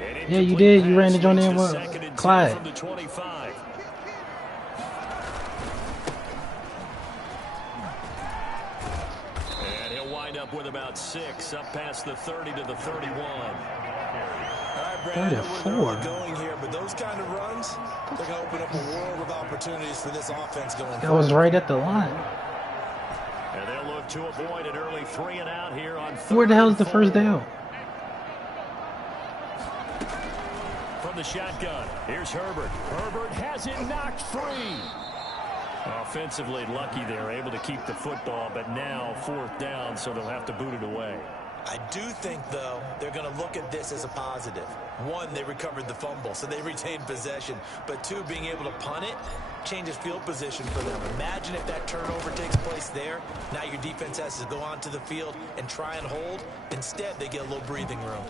Yeah, you did. You ran the joint in with Clyde. From the 25. And he'll wind up with about 6, up past the 30 to the 31. All right, Brandon, 34. Going here, but those kind of runs, they're going to open up a world of opportunities for this offense going forward. That was right at the line. And they'll look to avoid an early 3 and out here on Where the hell is the first down? From the shotgun, here's Herbert. Herbert has it knocked free. Offensively lucky they're able to keep the football, but now 4th down, so they'll have to boot it away. I do think, though, they're going to look at this as a positive. 1, they recovered the fumble, so they retained possession. But 2, being able to punt it changes field position for them. Imagine if that turnover takes place there. Now your defense has to go onto the field and try and hold. Instead, they get a little breathing room.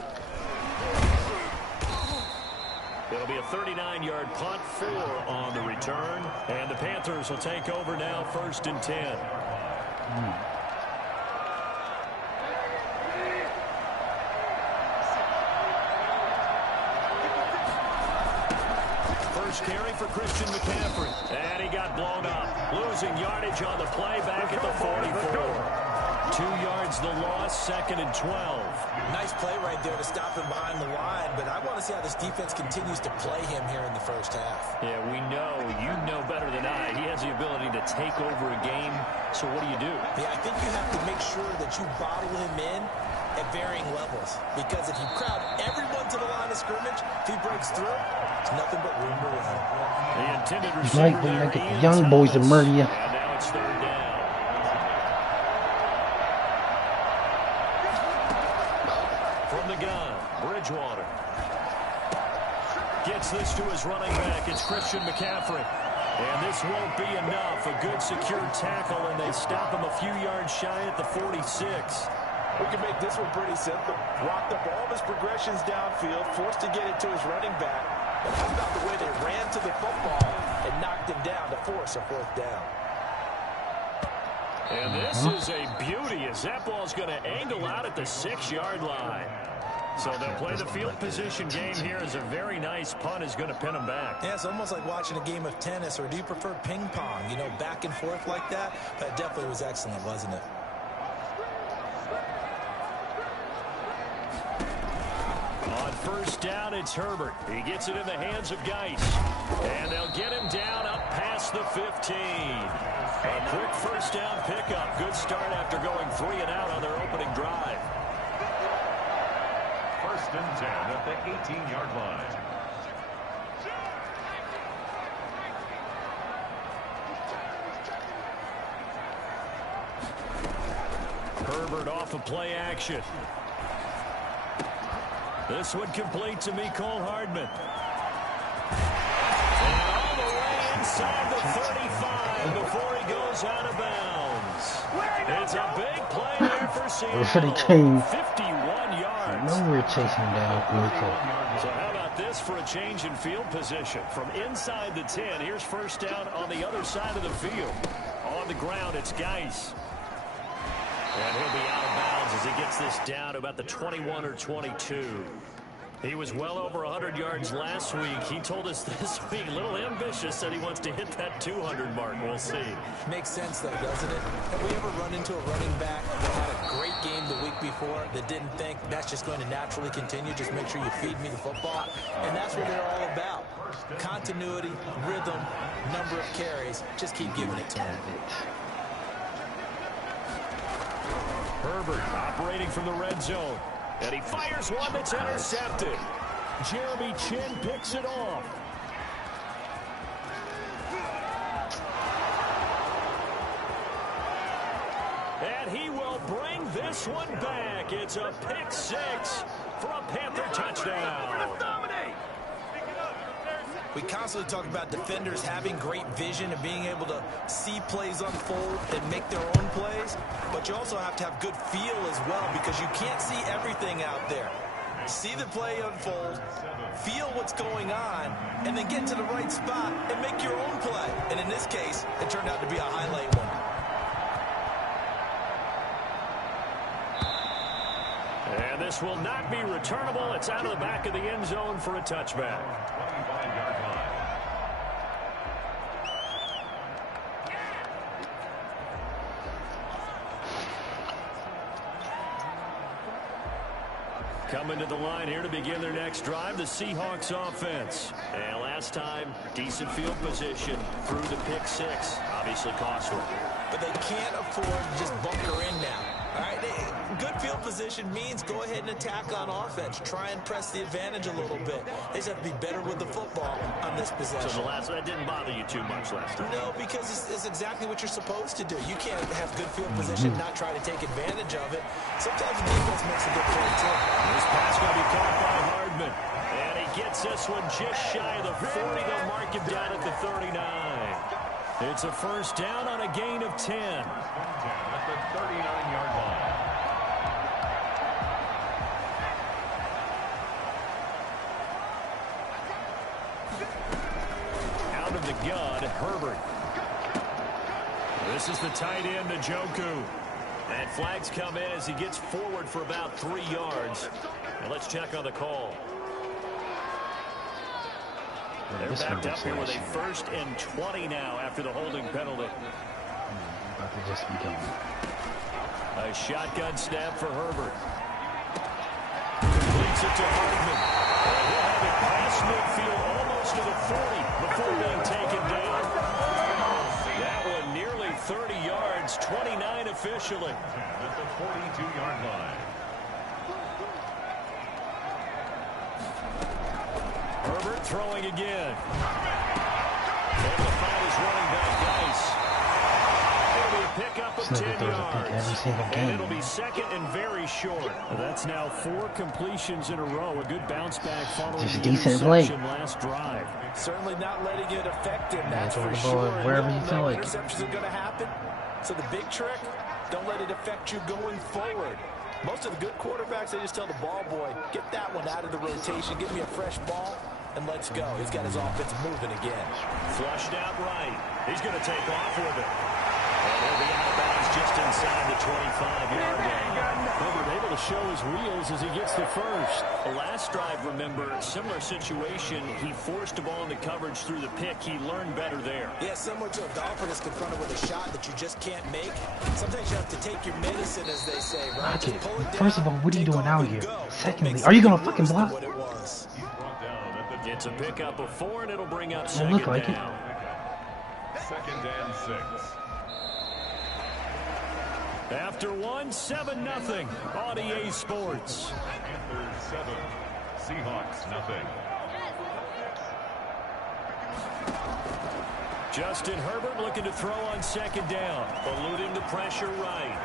It'll be a 39-yard punt, 4 on the return. And the Panthers will take over now, 1st and 10. First carry for Christian McCaffrey. And he got blown up. Losing yardage on the play back at the 44. 2 yards the loss, 2nd and 12. Nice play right there to stop him behind the line, but I want to see how this defense continues to play him here in the first half. Yeah, we know. You know better than I. He has the ability to take over a game, so what do? Yeah, I think you have to make sure that you bottle him in at varying levels, because if you crowd everyone to the line of scrimmage, if he breaks through, it's nothing but room to run. The intended Right, receiver there, like the young boys that murder you. and now it's 3rd down. From the gun, Bridgewater gets this to his running back. It's Christian McCaffrey. And this won't be enough. A good secure tackle, and they stop him a few yards shy at the 46. We can make this one pretty simple. Rocked up all of his progressions downfield, forced to get it to his running back. But how about the way they ran to the football and knocked him down to force a 4th down? And this is a beauty as that ball's going to angle out at the 6-yard line. So they'll play the field position game here as a very nice punt is going to pin them back. Yeah, it's almost like watching a game of tennis, or do you prefer ping pong? You know, back and forth like that? That definitely was excellent, wasn't it? On 1st down, it's Herbert. He gets it in the hands of Geis. And they'll get him down up past the 15. A quick 1st down pickup. Good start after going 3 and out on their opening drive. 1st and 10 at the 18-yard line. Herbert off of play action. This one complete to Mecole Hardman. And all the way inside the 35 before he goes out of bounds. It's a big play there for Seattle. 51 yards. No, we're chasing down Mecole. So how about this for a change in field position? From inside the 10, here's 1st down on the other side of the field. On the ground, it's Geis. And he'll be out of bounds as he gets this down to about the 21 or 22. He was well over 100 yards last week. He told us this week, a little ambitious, said he wants to hit that 200 mark. We'll see. Makes sense, though, doesn't it? Have we ever run into a running back that had a great game the week before that didn't think that's just going to naturally continue? Just make sure you feed me the football. And that's what they're all about. Continuity, rhythm, number of carries. Just keep giving it to him. Herbert operating from the red zone. And he fires one that's intercepted. Jeremy Chin picks it off. And he will bring this one back. It's a pick 6 for a Panther touchdown. We constantly talk about defenders having great vision and being able to see plays unfold and make their own plays. But you also have to have good feel as well, because you can't see everything out there. See the play unfold, feel what's going on, and then get to the right spot and make your own play. And in this case, it turned out to be a highlight one. And And this will not be returnable. It's out of the back of the end zone for a touchback. 25-yard line. Coming to the line here to begin their next drive, the Seahawks offense. And last time, decent field position through the pick six. Obviously costly. But they can't afford to just bunker in now. All right, good field position means go ahead and attack on offense. Try and press the advantage a little bit. They just have to be better with the football on this possession. So that didn't bother you too much last time? No, because it's exactly what you're supposed to do. You can't have good field position, not try to take advantage of it. Sometimes the defense makes a good play, too. This pass going to be caught by Hardman. And he gets this one just shy of the 40. They'll mark him down at the 39. It's a first down on a gain of 10. At the 39-yard line. Out of the gun, Herbert. This is the tight end, Njoku. And flags come in as he gets forward for about 3 yards. And let's check on the call. They're backed up here with a 1st and 20 now after the holding penalty. About to just be done. A shotgun snap for Herbert. Completes it to Hardman. And he'll have it past midfield almost to the 40 before being taken down. That one nearly 30 yards, 29 officially. At the 42-yard line. Herbert throwing again. Able to find his running back, Dice. It'll be a pickup of 10 yards. Every single game. And it'll be second and very short. That's now 4 completions in a row. A good bounce back following Just the decent play. interception last drive. Certainly not letting it affect him, that's throw for the ball sure. wherever you feel like. Interceptions are going to happen. So the big trick, don't let it affect you going forward. Most of the good quarterbacks, they just tell the ball boy, get that one out of the rotation, give me a fresh ball, and let's go. He's got his offense moving again. Flushed out right. He's going to take off with it. And he'll be out of bounds just inside the 25-yard line. Herbert able to show his wheels as he gets the first. The last drive, remember, similar situation. He forced the ball into coverage through the pick. He learned better there. Yeah, similar to a golfer that's confronted with a shot that you just can't make. Sometimes you have to take your medicine, as they say, right? Okay. Just pull it down, First of all, what are you take doing off out and here? go. Secondly, are you going to fucking Worse than block? what it was. He's brought down at the It's a pickup of 4, and it'll bring up It second looked like it. down. 2nd and 6. After 1, 7-0 on EA Sports. Panthers 7, Seahawks nothing. Justin Herbert looking to throw on second down, eluding the pressure right.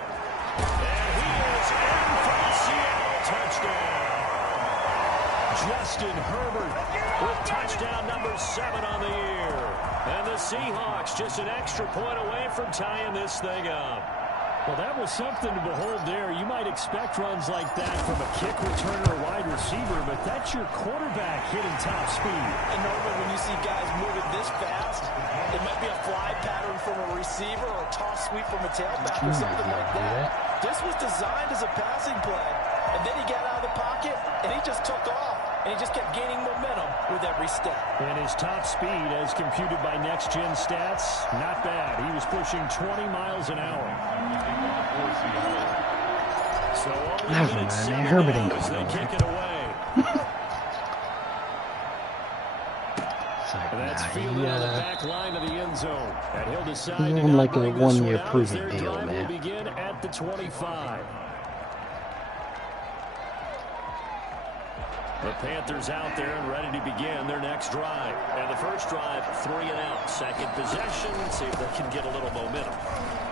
And he is in for the Seattle touchdown. Justin Herbert with touchdown number 7 on the year. And the Seahawks just an extra point away from tying this thing up. Well, that was something to behold there. You might expect runs like that from a kick returner or wide receiver, but that's your quarterback hitting top speed. And normally when you see guys moving this fast, it might be a fly pattern from a receiver or a toss sweep from a tailback or something like that. This was designed as a passing play, and then he got out of the pocket, and he just took off, and he just kept gaining momentum with every step. And his top speed, as computed by Next Gen Stats, not bad. He was pushing 20 miles an hour. So all Never we mind, get man. Herbert ain't as they going kick it away. And that's fielded on the back line of the end zone. And he'll decide He's to on now like a bring this one-year one out as proving their deal, drive man. will begin at the 25. The Panthers out there and ready to begin their next drive. And the first drive, 3 and out. Second possession, see if they can get a little momentum.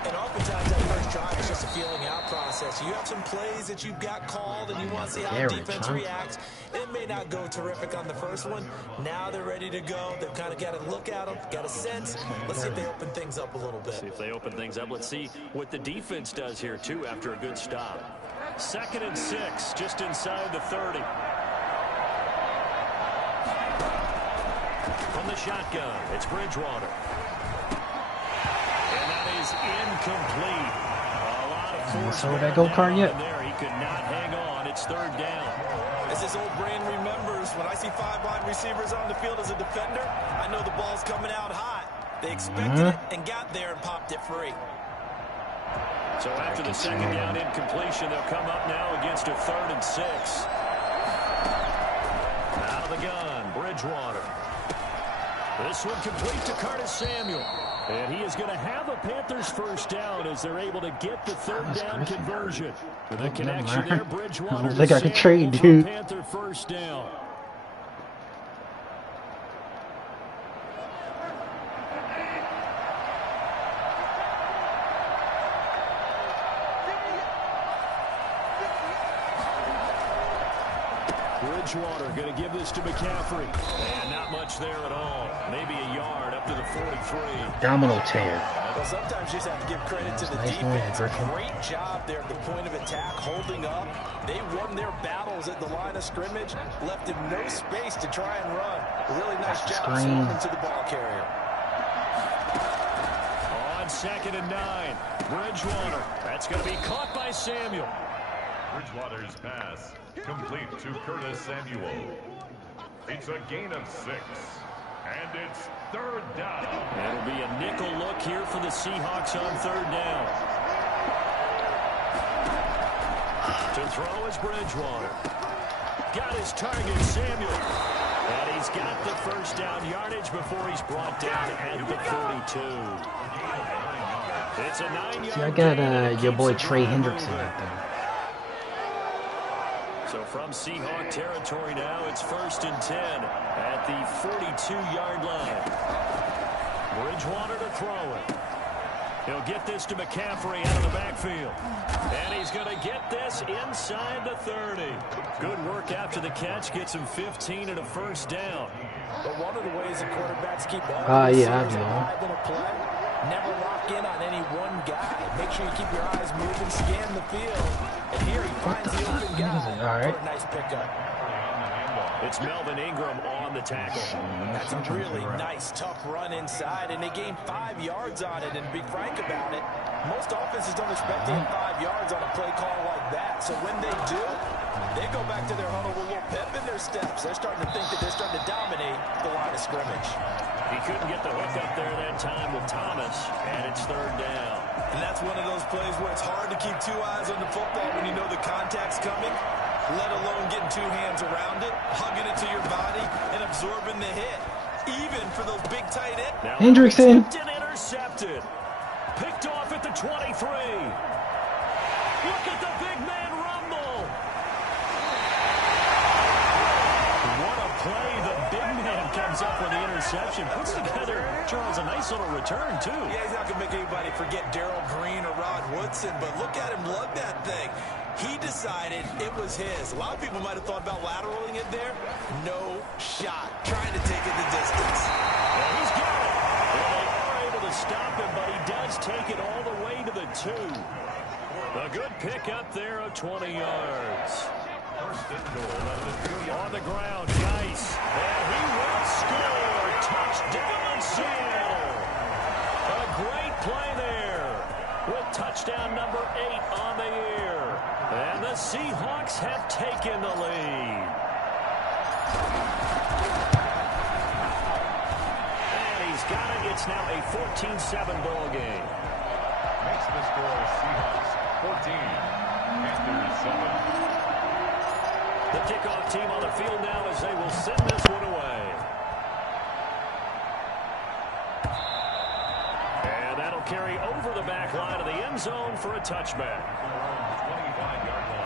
And oftentimes that first drive is just a feeling out process. You have some plays that you've got called and you want to see how the defense reacts. It may not go terrific on the first one. Now they're ready to go. They've kind of got to look at them, got a sense. Let's see if they open things up a little bit. See if they open things up. Let's see what the defense does here, too, after a good stop. 2nd and 6, just inside the 30. From the shotgun, it's Bridgewater. And that is incomplete. A lot of force saw that go-kart yet? there. He could not hang on. it's third down. As this old brain remembers, when I see 5 wide receivers on the field as a defender, I know the ball's coming out hot. They expected it and got there and popped it free. So after the second down incompletion, they'll come up now against a 3rd and 6. Out of the gun, Bridgewater. This one complete to Curtis Samuel. And he is going to have a Panthers first down as they're able to get the 3rd down conversion. The connection there, Bridgewater. I don't think I could trade, dude. Panther first down. Bridgewater going to give this to McCaffrey. And not much there at all. Maybe a yard up to the 43. Domino tear. Well, sometimes you just have to give credit to the defense. Great job there at the point of attack, holding up. They won their battles at the line of scrimmage, left him no space to try and run. A really nice job swinging to the ball carrier. On 2nd and 9, Bridgewater. That's going to be caught by Samuel. Bridgewater's pass complete to Curtis Samuel. It's a gain of 6. And it's 3rd down. It'll be a nickel look here for the Seahawks on 3rd down. To throw is Bridgewater. Got his target, Samuel. And he's got the first down yardage before he's brought down at the 42. It's a 9-yard. See, I got your boy Trey Hendrickson out there. So from Seahawk territory now, it's 1st and 10 at the 42-yard line. Bridgewater to throw it. He'll get this to McCaffrey out of the backfield. And he's going to get this inside the 30. Good work after the catch. Gets him 15 and a first down. But one of the ways the quarterbacks keep all yeah, receivers alive in a play, never lock in on any one guy. Make sure you keep your eyes moving, scan the field. And here he finds the open guy. All right. For a nice pickup. It's Melvin Ingram on the tackle. That's a really nice, tough run inside, and they gained 5 yards on it. And to be frank about it, most offenses don't expect to get 5 yards on a play call like that. So when they do, they go back to their huddle with a little pep in their steps. They're starting to think that they're starting to dominate the line of scrimmage. He couldn't get the hook up there that time with Thomas, and it's 3rd down. And that's one of those plays where it's hard to keep 2 eyes on the football when you know the contact's coming, let alone getting 2 hands around it, hugging it to your body, and absorbing the hit. Even for those big tight ends. Hendrickson. Intercepted. Picked off at the 23. Look at the big man rumble. What a play. The big man comes up with the interception. Puts together, Charles, a nice little return, too. Yeah, he's not going to make anybody forget Darrell Green or Rod Woodson, but look at him lug that thing. He decided it was his. A lot of people might have thought about lateraling it there. No shot. Trying to take it the distance. Well, he's got it. Well, they are able to stop him, but he does take it all the way to the 2. A good pickup there of 20 yards. First and goal at the 2-yard On the ground, Geis. And he will score. Touchdown, Seattle. A great play there with touchdown number 8 on the year. And the Seahawks have taken the lead. And he's got it. It's now a 14-7 ball game. makes the score Seahawks 14, Panthers 7. The kickoff team on the field now as they will send this one away. And that'll carry over the back line of the end zone for a touchback. 25-yard line.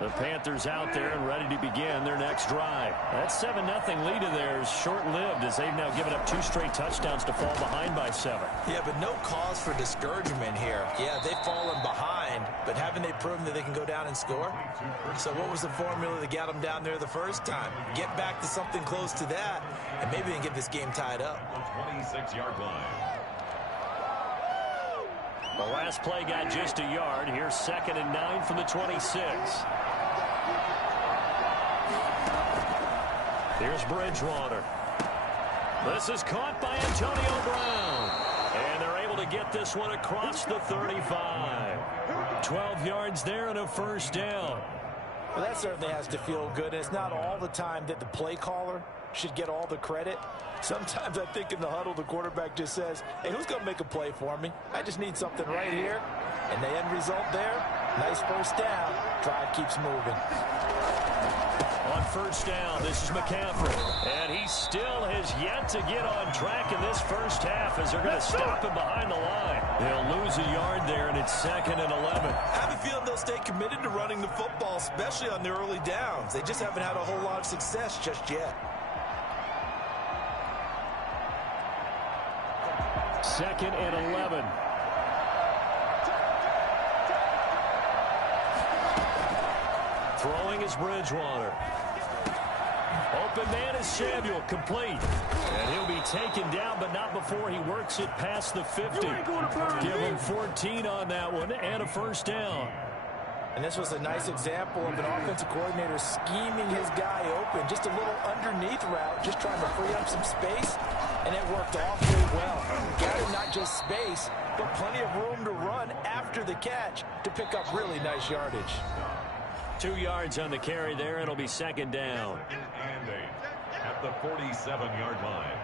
The Panthers out there and ready to begin their next drive. That 7-0 lead of theirs short-lived as they've now given up 2 straight touchdowns to fall behind by 7. Yeah, but no cause for discouragement here. Yeah, they've fallen behind, but haven't they proven that they can go down and score? So what was the formula that got them down there the first time? Get back to something close to that, and maybe they can get this game tied up. The 26-yard line. The last play got just a yard. Here's 2nd and 9 from the 26. Here's Bridgewater. This is caught by Antonio Brown. And they're able to get this one across the 35. 12 yards there and a first down. Well, that certainly has to feel good. It's not all the time that the play caller should get all the credit. Sometimes I think in the huddle, the quarterback just says, hey, who's going to make a play for me? I just need something right here. And the end result there, nice first down. Drive keeps moving. On first down, this is McCaffrey. And he still has yet to get on track in this first half as they're going to stop him behind the line. They'll lose a yard there, and it's 2nd and 11. I have a feeling they'll stay committed to running the football, especially on the early downs. They just haven't had a whole lot of success just yet. 2nd and 11. Throwing is Bridgewater. Open man is Samuel, complete. And he'll be taken down, but not before he works it past the 50. Give him 14 on that one and a first down. And this was a nice example of an offensive coordinator scheming his guy open. Just a little underneath route, just trying to free up some space. And it worked awfully well. Got him not just space, but plenty of room to run after the catch to pick up really nice yardage. 2 yards on the carry there. It'll be 2nd down. And 8 at the 47-yard line.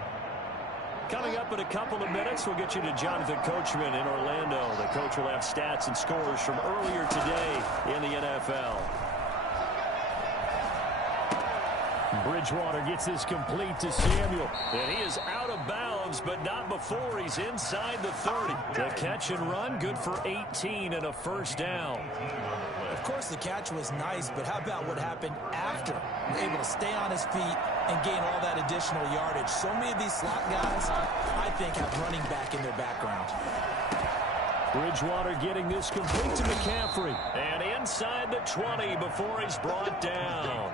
Coming up in a couple of minutes, we'll get you to Jonathan Coachman in Orlando. The coach will have stats and scores from earlier today in the NFL. Bridgewater gets this complete to Samuel. And he is out of bounds, but not before he's inside the 30. The catch and run, good for 18 and a first down. Of course, the catch was nice, but how about what happened after? Able to stay on his feet and gain all that additional yardage. So many of these slot guys, I think, have running back in their background. Bridgewater getting this complete to McCaffrey. And inside the 20 before he's brought down.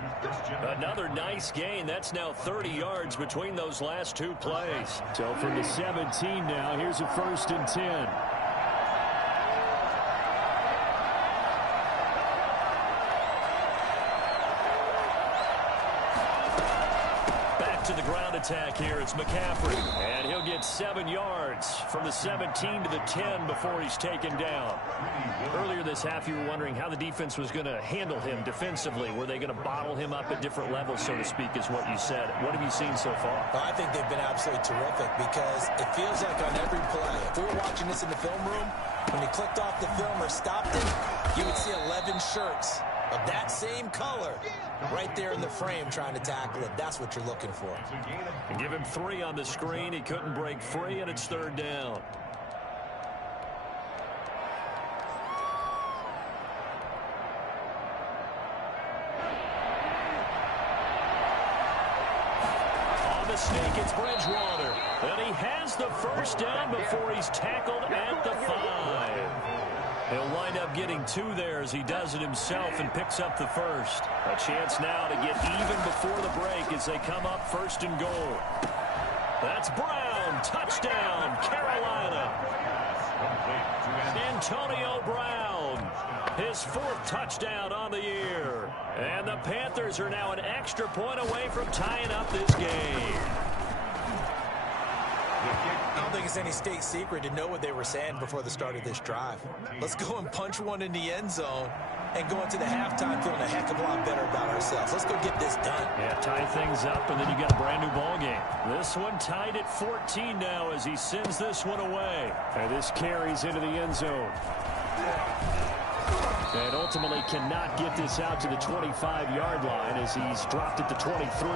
Another nice gain. That's now 30 yards between those last 2 plays. So from the 17 now, here's a 1st and 10. To the ground attack here. It's McCaffrey. And he'll get 7 yards from the 17 to the 10 before he's taken down. Earlier this half, you were wondering how the defense was going to handle him defensively. Were they going to bottle him up at different levels, so to speak, is what you said. What have you seen so far? Well, I think they've been absolutely terrific because it feels like on every play, if we were watching this in the film room, when he clicked off the film or stopped it, you would see 11 shirts of that same color right there in the frame trying to tackle it. That's what you're looking for. And give him 3 on the screen. He couldn't break free, and it's 3rd down. On the sneak, it's Bridgewater. And he has the first down before he's tackled at the 5. He'll wind up getting 2 there as he does it himself and picks up the first. A chance now to get even before the break as they come up 1st and goal. That's Brown. Touchdown, Carolina. Antonio Brown. His 4th touchdown on the year. And the Panthers are now an extra point away from tying up this game. I don't think it's any state secret to know what they were saying before the start of this drive. Let's go and punch one in the end zone and go into the halftime feeling a heck of a lot better about ourselves. Let's go get this done. Yeah, tie things up, and then you got a brand new ball game. This one tied at 14 now as he sends this one away. And this carries into the end zone. And ultimately cannot get this out to the 25-yard line as he's dropped at the 23.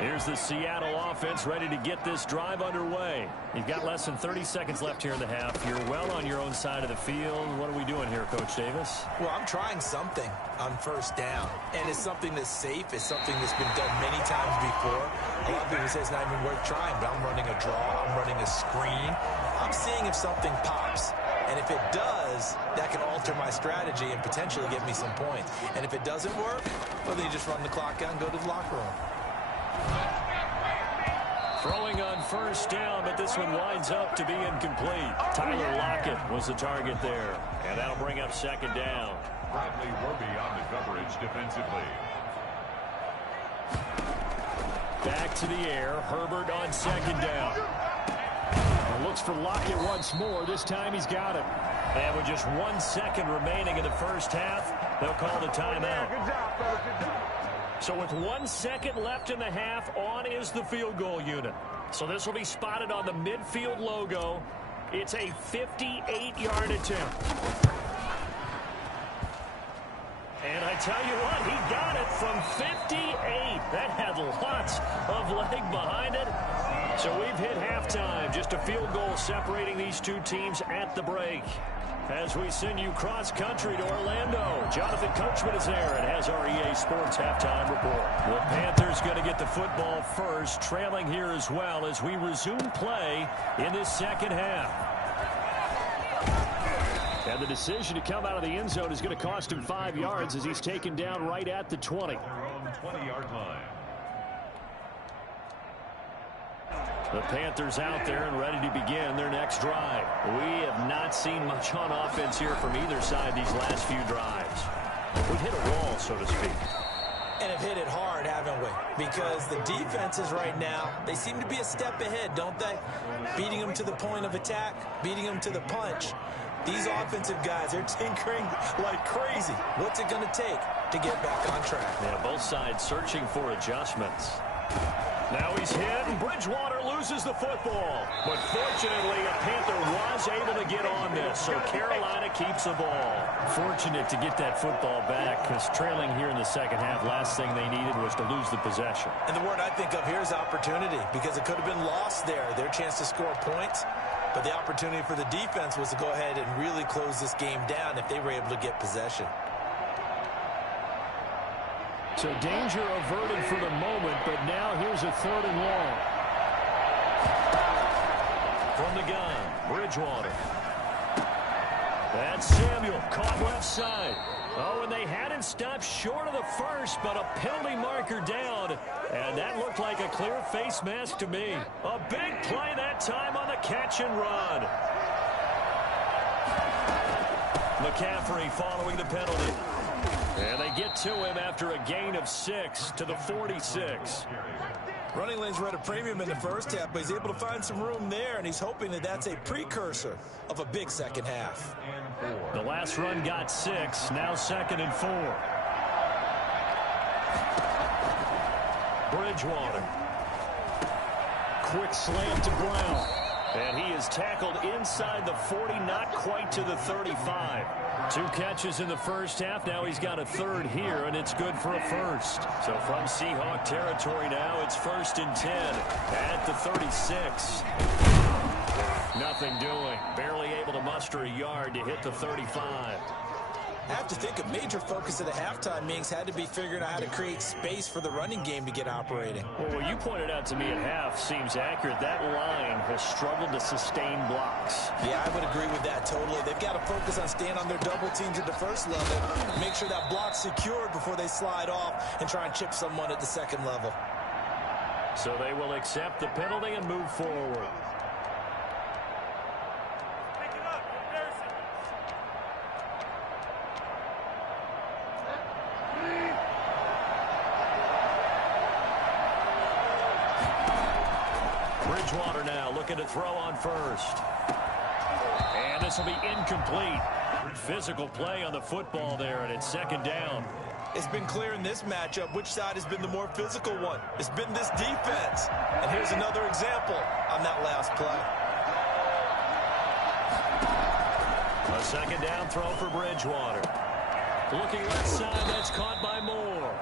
Here's the Seattle offense ready to get this drive underway. You've got less than 30 seconds left here in the half. You're well on your own side of the field. What are we doing here, Coach Davis? Well, I'm trying something on first down. And it's something that's safe. It's something that's been done many times before. A lot of people say it's not even worth trying, but I'm running a draw. I'm running a screen. I'm seeing if something pops. And if it does, that can alter my strategy and potentially get me some points. And if it doesn't work, well, then you just run the clock out and go to the locker room. Throwing on first down, but this one winds up to be incomplete. Tyler Lockett was the target there, and that'll bring up second down. Bradley Werby on the coverage defensively. Back to the air. Herbert on second down. Looks for Lockett once more. This time he's got it. And with just 1 second remaining in the first half, they'll call the timeout. Good job, fellas. Good job. So with 1 second left in the half, on is the field goal unit. So this will be spotted on the midfield logo. It's a 58-yard attempt. And I tell you what, he got it from 58. That had lots of leg behind it. So we've hit halftime. Just a field goal separating these two teams at the break. As we send you cross-country to Orlando, Jonathan Coachman is there and has our EA Sports halftime report. The Panthers going to get the football first, trailing here as well as we resume play in this second half. And the decision to come out of the end zone is going to cost him 5 yards as he's taken down right at the 20. Their own 20-yard line. The Panthers out there and ready to begin their next drive. We have not seen much on offense here from either side these last few drives. We've hit a wall, so to speak. And have hit it hard, haven't we? Because the defenses right now, they seem to be a step ahead, don't they? Beating them to the point of attack, beating them to the punch. These offensive guys are tinkering like crazy. What's it going to take to get back on track? Yeah, both sides searching for adjustments. Now he's hit, and Bridgewater loses the football. But fortunately, a Panther was able to get on this, so Carolina keeps the ball. Fortunate to get that football back, because trailing here in the second half, last thing they needed was to lose the possession. And the word I think of here is opportunity, because it could have been lost there, their chance to score points. But the opportunity for the defense was to go ahead and really close this game down if they were able to get possession. So danger averted for the moment, but now here's a 3rd and long. From the gun, Bridgewater. That's Samuel, caught left side. Oh, and they hadn't stopped short of the first, but a penalty marker down. And that looked like a clear face mask to me. A big play that time on the catch and run. McCaffrey following the penalty. And they get to him after a gain of 6 to the 46. Running lanes were at a premium in the first half, but he's able to find some room there, and he's hoping that that's a precursor of a big second half. The last run got 6, now 2nd and 4. Bridgewater. Quick slant to Brown. And he is tackled inside the 40, not quite to the 35. 2 catches in the first half. Now he's got a 3rd here, and it's good for a first. So from Seahawk territory now, it's 1st and 10 at the 36. Nothing doing. Barely able to muster a yard to hit the 35. I have to think a major focus of the halftime meetings had to be figuring out how to create space for the running game to get operating. Well, what you pointed out to me at half seems accurate. That line has struggled to sustain blocks. Yeah, I would agree with that totally. They've got to focus on staying on their double teams at the first level, make sure that block's secured before they slide off and try and chip someone at the second level. So they will accept the penalty and move forward. Bridgewater now looking to throw on first. And this will be incomplete. Physical play on the football there, and it's 2nd down. It's been clear in this matchup which side has been the more physical one. It's been this defense. And here's another example on that last play. A 2nd down throw for Bridgewater. Looking left side, that's caught by Moore.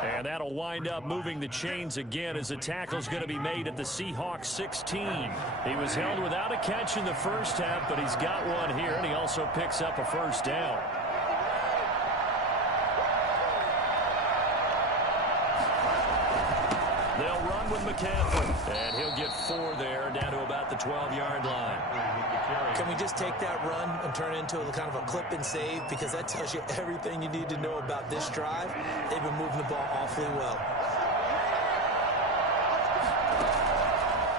And that'll wind up moving the chains again as the tackle's going to be made at the Seahawks 16. He was held without a catch in the first half, but he's got one here, and he also picks up a 1st down. They'll run with McCaffrey, and he'll get 4 there, down to about the 12-yard line. Can we just take that run and turn it into a kind of a clip and save? Because that tells you everything you need to know about this drive. They've been moving the ball awfully well.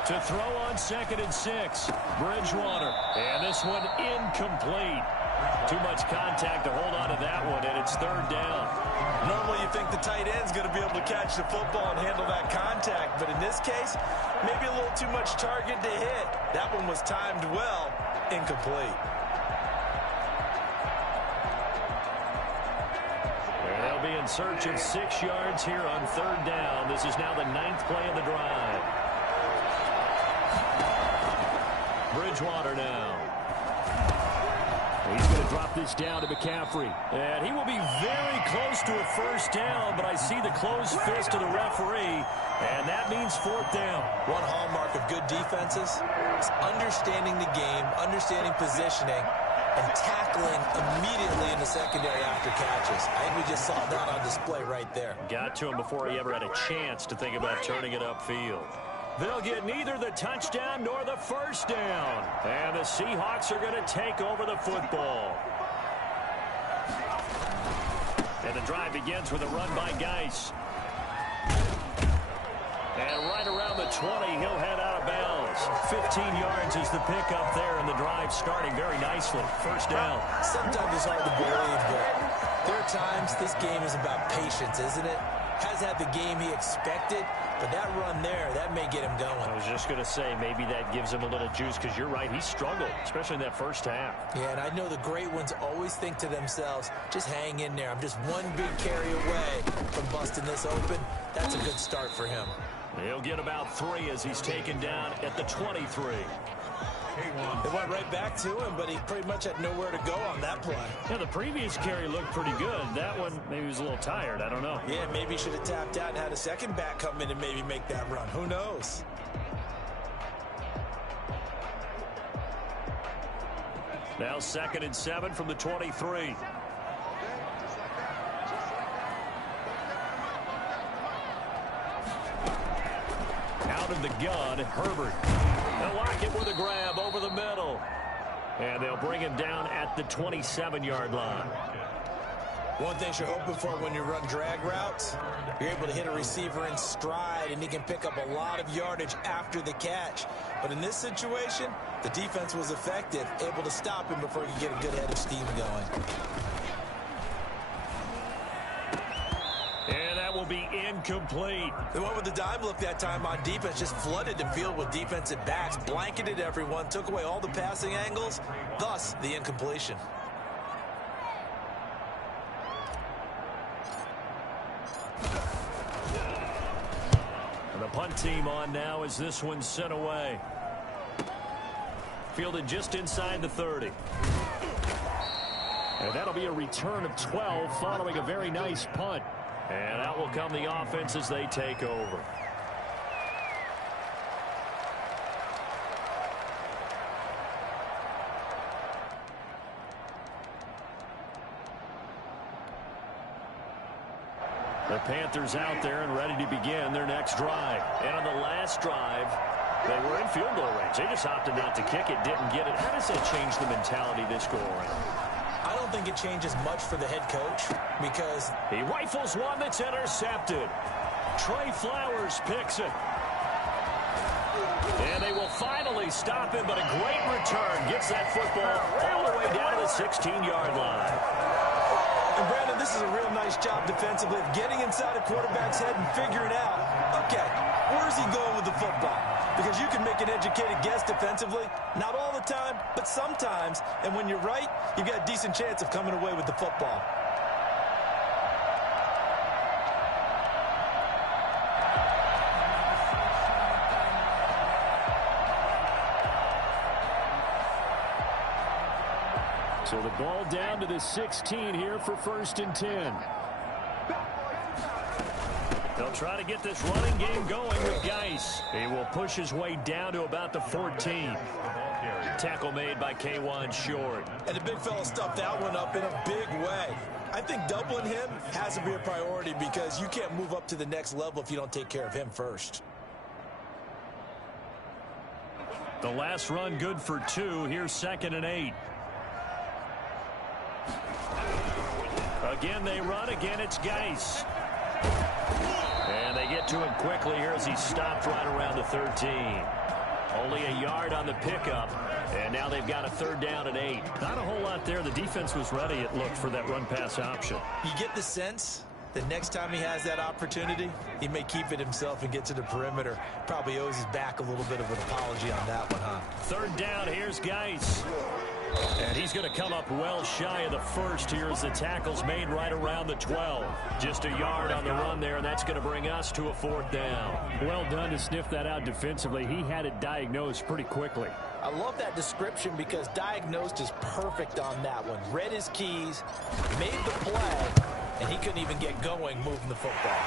To throw on 2nd and 6. Bridgewater. And this one incomplete. Too much contact to hold on to that one, and it's 3rd down. Normally you think the tight end's going to be able to catch the football and handle that contact, but in this case, maybe a little too much target to hit. That one was timed well, incomplete. And they'll be in search of 6 yards here on 3rd down. This is now the 9th play of the drive. Bridgewater now. He's going to drop this down to McCaffrey. And he will be very close to a 1st down, but I see the closed fist of the referee, and that means 4th down. One hallmark of good defenses is understanding the game, understanding positioning, and tackling immediately in the secondary after catches. I think we just saw that on display right there. Got to him before he ever had a chance to think about turning it upfield. They'll get neither the touchdown nor the 1st down. And the Seahawks are going to take over the football. And the drive begins with a run by Geis. And right around the 20, he'll head out of bounds. 15 yards is the pickup there, and the drive starting very nicely. 1st down. Sometimes it's hard to believe, but there are times this game is about patience, isn't it? Has had the game he expected, but that run there, that may get him going. I was just going to say, maybe that gives him a little juice, because you're right, he struggled, especially in that 1st half. Yeah, and I know the great ones always think to themselves, just hang in there. I'm just one big carry away from busting this open. That's a good start for him. He'll get about 3 as he's taken down at the 23. It went right back to him, but he pretty much had nowhere to go on that play. Yeah, the previous carry looked pretty good. That one, maybe he was a little tired. I don't know. Yeah, maybe he should have tapped out and had a second back come in and maybe make that run. Who knows? Now 2nd and 7 from the 23. Out of the gun, Herbert. They'll lock it with a grab over the middle. And they'll bring him down at the 27-yard line. One thing you're hoping for when you run drag routes, you're able to hit a receiver in stride, and he can pick up a lot of yardage after the catch. But in this situation, the defense was effective, able to stop him before he could get a good head of steam going. And that will be incomplete. The one with the dime look that time on defense just flooded the field with defensive backs, blanketed everyone, took away all the passing angles, thus the incompletion. And the punt team on now as this one's sent away. Fielded just inside the 30. And that'll be a return of 12 following a very nice punt. And out will come the offense as they take over. The Panthers out there and ready to begin their next drive. And on the last drive, they were in field goal range. They just opted not to kick it, didn't get it. How does that change the mentality this go around? I don't think it changes much for the head coach because he rifles one that's intercepted. Trey Flowers picks it. And they will finally stop him, but a great return gets that football all the way down to the 16-yard line. And Brandon, this is a real nice job defensively of getting inside a quarterback's head and figuring out, okay, where's he going with the football? Because you can make an educated guess defensively, not all the time, but sometimes. And when you're right, you've got a decent chance of coming away with the football. So the ball down to the 16 here for 1st and 10. They'll try to get this running game going with Geis. He will push his way down to about the 14. Tackle made by K1 Short. And the big fella stuffed that one up in a big way. I think doubling him has to be a priority because you can't move up to the next level if you don't take care of him first. The last run good for 2. Here's 2nd and 8. Again they run. Again it's Geis. And they get to him quickly here as he stopped right around the 13. Only a yard on the pickup, and now they've got a 3rd down and 8. Not a whole lot there. The defense was ready, it looked, for that run-pass option. You get the sense that next time he has that opportunity, he may keep it himself and get to the perimeter. Probably owes his back a little bit of an apology on that one, huh? 3rd down, here's Geis. And he's going to come up well shy of the first here as the tackle's made right around the 12. Just a yard on the run there, and that's going to bring us to a 4th down. Well done to sniff that out defensively. He had it diagnosed pretty quickly. I love that description because diagnosed is perfect on that one. Read his keys, made the play, and he couldn't even get going moving the football.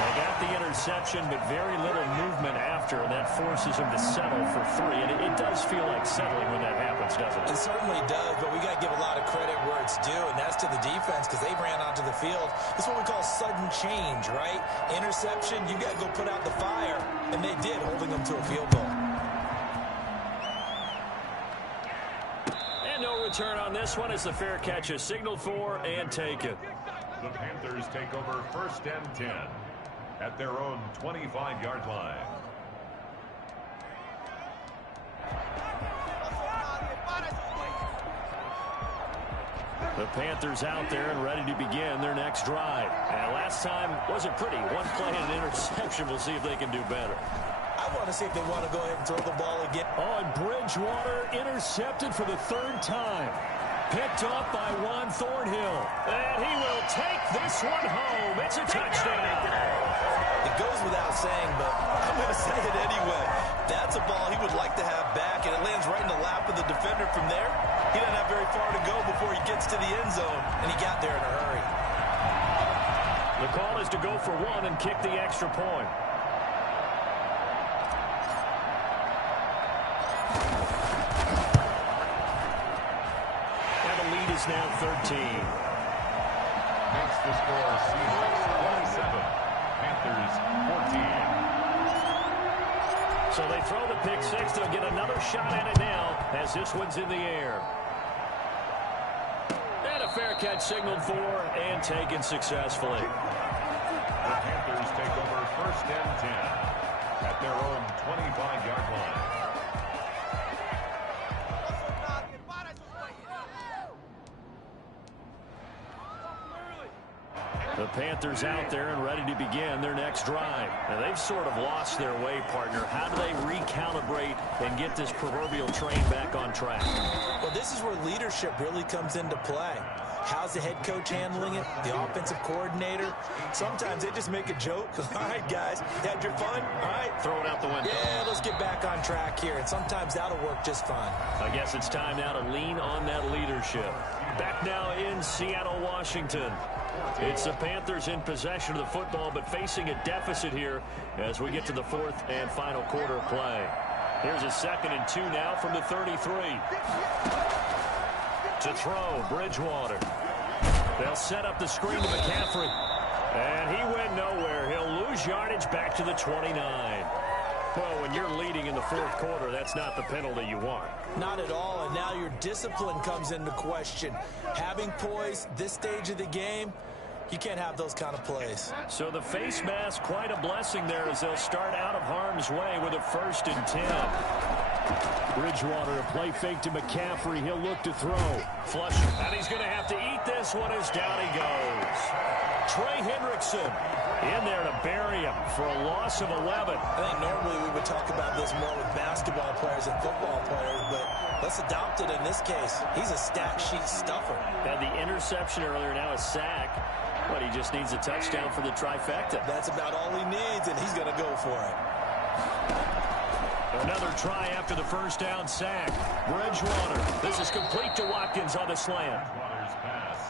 They got the interception, but very little movement after, and that forces him to settle for 3. And it does feel like settling when that happens, doesn't it? It certainly does, but we got to give a lot of credit where it's due, and that's to the defense because they ran onto the field. It's what we call sudden change, right? Interception, you got to go put out the fire, and they did, holding them to a field goal. And no return on this one as the fair catch is signaled for and taken. The Panthers take over 1st and 10 at their own 25-yard line. The Panthers out there and ready to begin their next drive. And last time wasn't pretty. One play and an interception. We'll see if they can do better. I want to see if they want to go ahead and throw the ball again. Oh, and Bridgewater intercepted for the 3rd time. Picked off by Juan Thornhill. And he will take this one home. It's a touchdown. It goes without saying, but I'm going to say it anyway. That's a ball he would like to have back, and it lands right in the lap of the defender from there. He doesn't have very far to go before he gets to the end zone, and he got there in a hurry. The call is to go for 1 and kick the extra point. Is now 13. Makes the score Seahawks 27, Panthers 14. So they throw the pick 6. They'll get another shot at it now as this one's in the air. And a fair catch signaled for and taken successfully. The Panthers take over 1st and 10 at their own 25-yard line. The Panthers out there and ready to begin their next drive. Now, they've sort of lost their way, partner. How do they recalibrate and get this proverbial train back on track? Well, this is where leadership really comes into play. How's the head coach handling it? The offensive coordinator? Sometimes they just make a joke. All right, guys, had your fun? All right. Throw it out the window. Yeah, let's get back on track here. And sometimes that'll work just fine. I guess it's time now to lean on that leadership. Back now in Seattle, Washington. It's the Panthers in possession of the football, but facing a deficit here as we get to the 4th and final quarter of play. Here's a 2nd and 2 now from the 33. To throw, Bridgewater. They'll set up the screen to McCaffrey. And he went nowhere. He'll lose yardage back to the 29. Well, when you're leading in the 4th quarter, that's not the penalty you want. Not at all, and now your discipline comes into question. Having poise this stage of the game, you can't have those kind of plays. So the face mask, quite a blessing there as they'll start out of harm's way with a 1st and 10. Bridgewater, a play fake to McCaffrey. He'll look to throw. Flush, and he's going to have to eat this one as down he goes. Trey Hendrickson in there to bury him for a loss of 11. I think normally we would talk about this more with basketball players and football players, but let's adopt it in this case. He's a stat sheet stuffer. Had the interception earlier, now a sack. But he just needs a touchdown for the trifecta. That's about all he needs, and he's going to go for it. Another try after the 1st down sack. Bridgewater. This is complete to Watkins on the slant.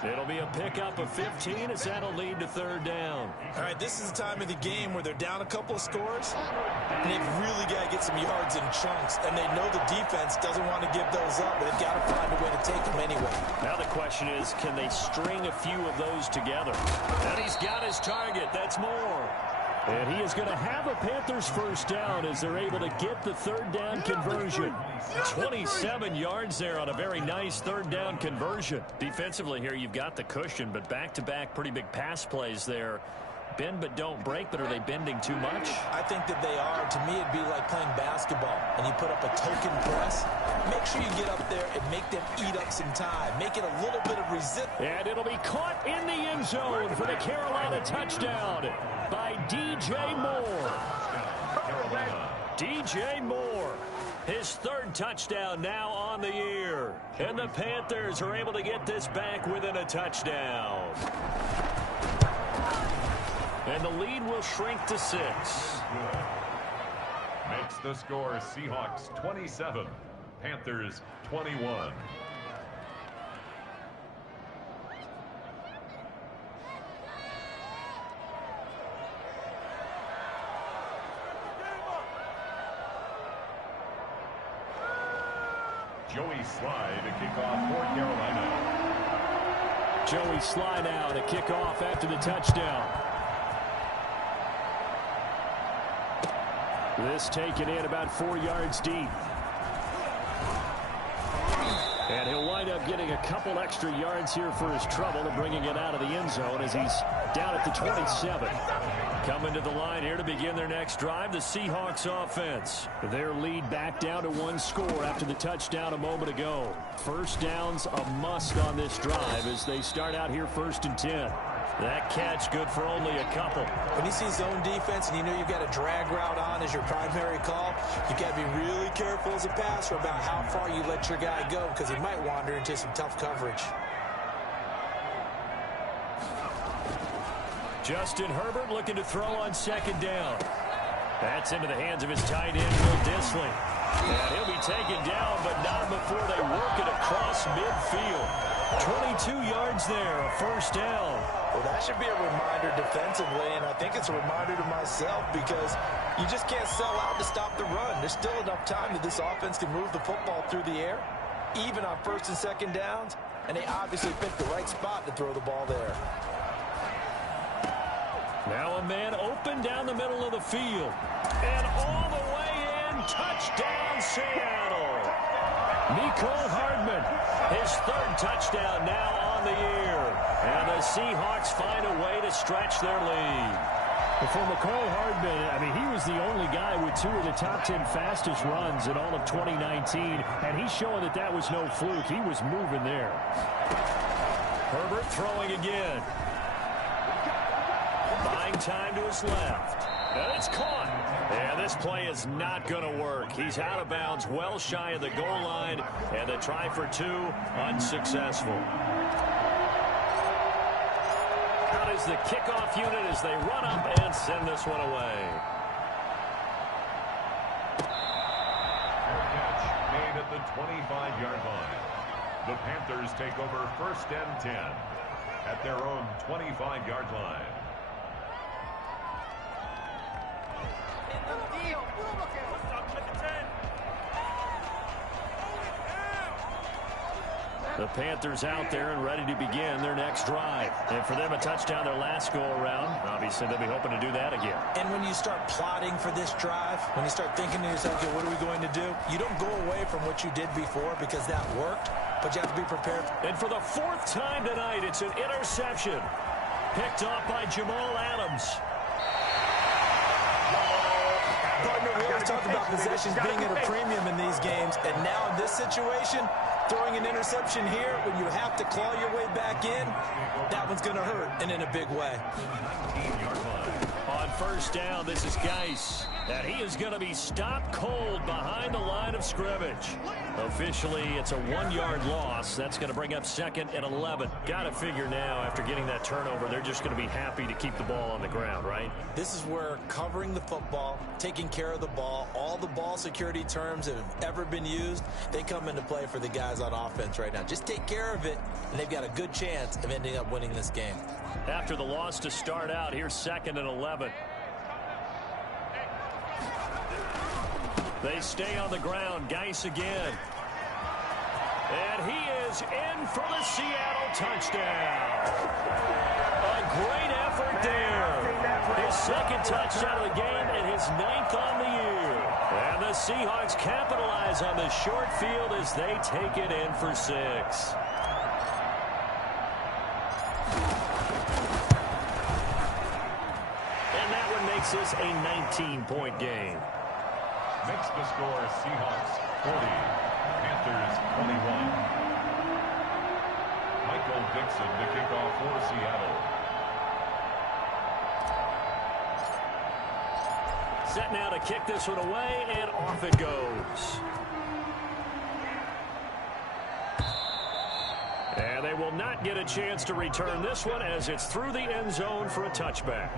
It'll be a pickup of 15 as that'll lead to 3rd down. All right, this is the time of the game where they're down a couple of scores, and they've really got to get some yards in chunks, and they know the defense doesn't want to give those up, but they've got to find a way to take them anyway. Now the question is, can they string a few of those together? And he's got his target. That's more. And he is going to have a Panthers 1st down as they're able to get the 3rd down conversion. 27 yards there on a very nice 3rd down conversion. Defensively here, you've got the cushion, but back-to-back pretty big pass plays there. bend but don't break, but are they bending too much? I think that they are. To me, it'd be like playing basketball, and you put up a token press. Make sure you get up there and make them eat up some time. Make it a little bit of resistance. And it'll be caught in the end zone for the Carolina touchdown by DJ Moore. DJ Moore, his third touchdown now on the year. And the Panthers are able to get this back within a touchdown. And the lead will shrink to 6. Makes the score Seahawks 27, Panthers 21. Joey Sly to kick off for Carolina. Joey Sly now to kick off after the touchdown. This taken in about 4 yards deep. And he'll wind up getting a couple extra yards here for his trouble and bringing it out of the end zone as he's down at the 27. Coming to the line here to begin their next drive, the Seahawks offense. Their lead back down to 1 score after the touchdown a moment ago. First down's a must on this drive as they start out here 1st and 10. That catch good for only a couple. When you see zone defense and you know you've got a drag route on as your primary call, you got to be really careful as a passer about how far you let your guy go because he might wander into some tough coverage. Justin Herbert looking to throw on 2nd down. That's into the hands of his tight end, Will Dissly. And he'll be taken down, but not before they work it across midfield. 22 yards there, a 1st down. Well, that should be a reminder defensively, and I think it's a reminder to myself because you just can't sell out to stop the run. There's still enough time that this offense can move the football through the air, even on 1st and 2nd downs, and they obviously picked the right spot to throw the ball there. Now a man open down the middle of the field. And all the way in, touchdown Seattle. Mecole Hardman, his 3rd touchdown now on the year. And the Seahawks find a way to stretch their lead. For Mecole Hardman, I mean, he was the only guy with 2 of the top 10 fastest runs in all of 2019. And he's showing that that was no fluke. He was moving there. Herbert throwing again. Buying time to his left. And it's caught. And this play is not going to work. He's out of bounds, well shy of the goal line. And the try for 2, unsuccessful. Out is the kickoff unit as they run up and send this one away. Catch made at the 25-yard line. The Panthers take over 1st and 10 at their own 25-yard line. The Panthers out there and ready to begin their next drive. And for them, a touchdown their last go-around. Obviously, they'll be hoping to do that again. And when you start plotting for this drive, when you start thinking to yourself, okay, what are we going to do? You don't go away from what you did before because that worked, but you have to be prepared. And for the 4th time tonight, it's an interception. Picked off by Jamal Adams. Partner, we always talk about possessions being at a premium in these games, and now in this situation, throwing an interception here when you have to claw your way back in, that one's going to hurt, and in a big way. On 1st down, this is Geis. And he is going to be stopped cold behind the line of scrimmage. Officially, it's a 1-yard loss. That's going to bring up 2nd and 11. Got to figure now, after getting that turnover, they're just going to be happy to keep the ball on the ground, right? This is where covering the football, taking care of the ball, all the ball security terms that have ever been used, they come into play for the guys on offense right now. Just take care of it, and they've got a good chance of ending up winning this game. After the loss to start out, here's 2nd and 11. They stay on the ground. Geis again. And he is in for the Seattle touchdown. A great effort there. His 2nd touchdown of the game and his 9th on the year. And the Seahawks capitalize on the short field as they take it in for 6. makes this a 19-point game. Makes the score Seahawks 40, Panthers 21. Michael Dixon to kick off for Seattle. Set now to kick this one away, and off it goes. And they will not get a chance to return this one as it's through the end zone for a touchback.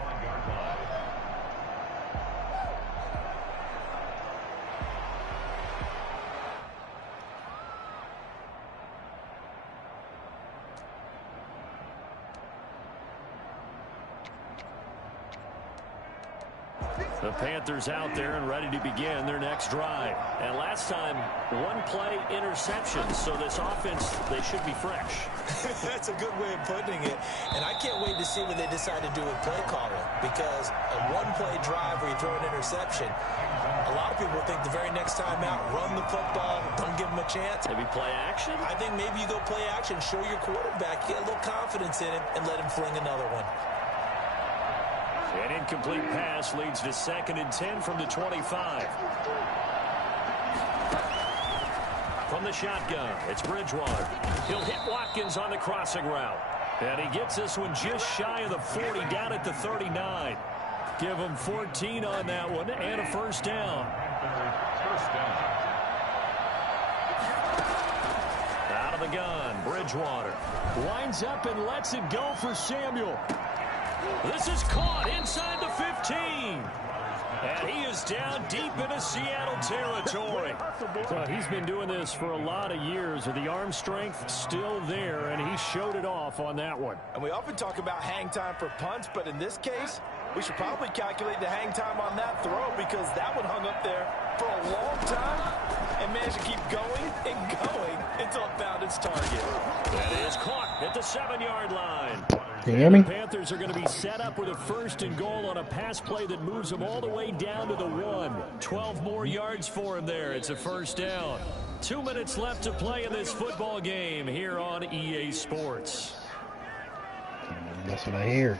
The Panthers out there and ready to begin their next drive. And last time, one play interception. So this offense, they should be fresh. That's a good way of putting it. And I can't wait to see what they decide to do with play calling. Because a one-play drive where you throw an interception, a lot of people think the very next time out, run the football, don't give them a chance. Maybe play action? I think maybe you go play action, show your quarterback, get a little confidence in him, and let him fling another one. An incomplete pass leads to 2nd and 10 from the 25. From the shotgun, it's Bridgewater. He'll hit Watkins on the crossing route. And he gets this one just shy of the 40, down at the 39. Give him 14 on that one and a first down. Out of the gun, Bridgewater. Winds up and lets it go for Samuel. This is caught inside the 15. And he is down deep into Seattle territory. Well, he's been doing this for a lot of years with the arm strength still there, and he showed it off on that one. And we often talk about hang time for punts, but in this case, we should probably calculate the hang time on that throw because that one hung up there for a long time and managed to keep going and going until it found its target. That is caught at the 7-yard line. Can you hear me? The Panthers are going to be set up with a 1st and goal on a pass play that moves them all the way down to the 1. 12 more yards for him there. It's a first down. 2 minutes left to play in this football game here on EA Sports. That's what I hear.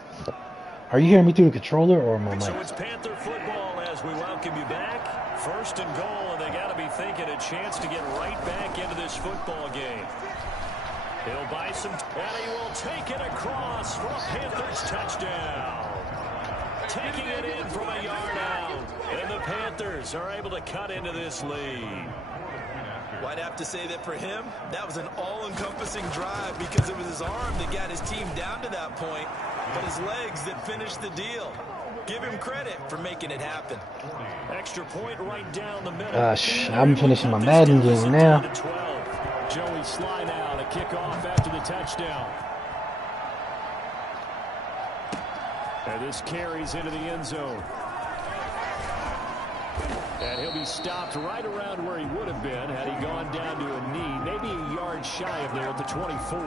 Are you hearing me through the controller or my mic? So it's Panther football as we welcome you back. 1st and goal, and they got to be thinking a chance to get right back into this football game. He'll buy some, and he will take it across for a Panthers touchdown. Taking it in from a yard out, and the Panthers are able to cut into this lead. Well, I'd have to say that for him, that was an all-encompassing drive because it was his arm that got his team down to that point, but his legs that finished the deal. Give him credit for making it happen. Extra point right down the middle. I'm finishing my Madden game now. Joey Sly now to kick off after the touchdown. And this carries into the end zone. And he'll be stopped right around where he would have been had he gone down to a knee, maybe a yard shy of there at the 24.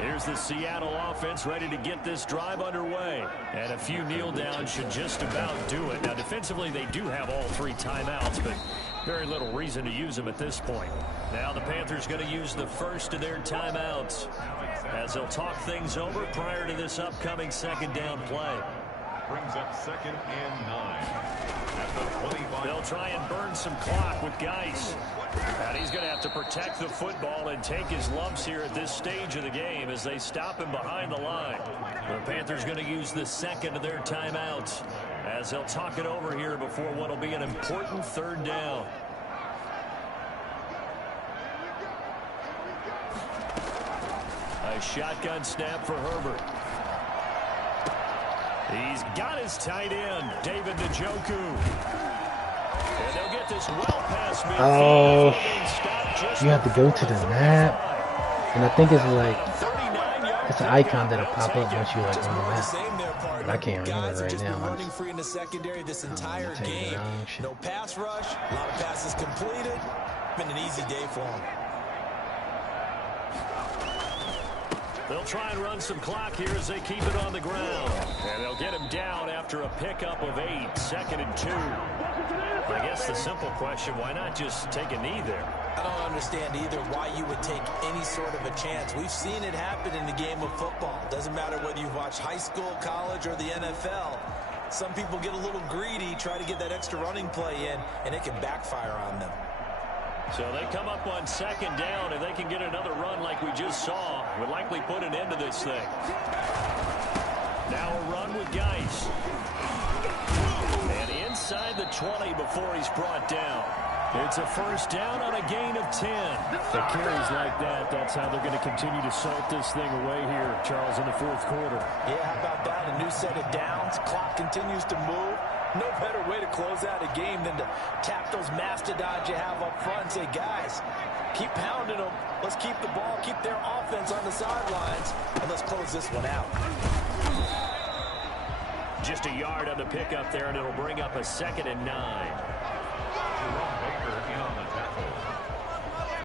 Here's the Seattle offense ready to get this drive underway. And a few kneel downs should just about do it. Now, defensively, they do have all 3 timeouts, but very little reason to use them at this point. Now the Panthers going to use the first of their timeouts as they'll talk things over prior to this upcoming 2nd down play. Brings up 2nd and 9. At the 25. They'll try and burn some clock with Geis. And he's going to have to protect the football and take his lumps here at this stage of the game as they stop him behind the line. The Panthers going to use the 2nd of their timeouts as they'll talk it over here before what will be an important 3rd down. A shotgun snap for Herbert. He's got his tight end, David Njoku. And they'll get this well past midfield. You have to go to the map. And I think it's like, it's an icon that'll pop up once you like on the map. But I can't remember right now. Running free in the secondary this entire game. No pass rush, a lot of passes completed. Been an easy day for him. They'll try and run some clock here as they keep it on the ground. And they'll get him down after a pickup of 8, 2nd and 2. I guess the simple question, why not just take a knee there? I don't understand either why you would take any sort of a chance. We've seen it happen in the game of football. Doesn't matter whether you watch high school, college, or the NFL. Some people get a little greedy, try to get that extra running play in, and it can backfire on them. So they come up on second down, and they can get another run like we just saw. Would likely put an end to this thing. Now a run with Geis. And inside the 20 before he's brought down. It's a first down on a gain of 10. The carries like that, that's how they're going to continue to salt this thing away here, Charles, in the fourth quarter. Yeah, how about that? A new set of downs. Clock continues to move. No better way to close out a game than to tap those mastodons you have up front and say, guys, keep pounding them. Let's keep the ball, keep their offense on the sidelines, and let's close this one out. Just a yard on the pickup there, and it'll bring up a 2nd and 9.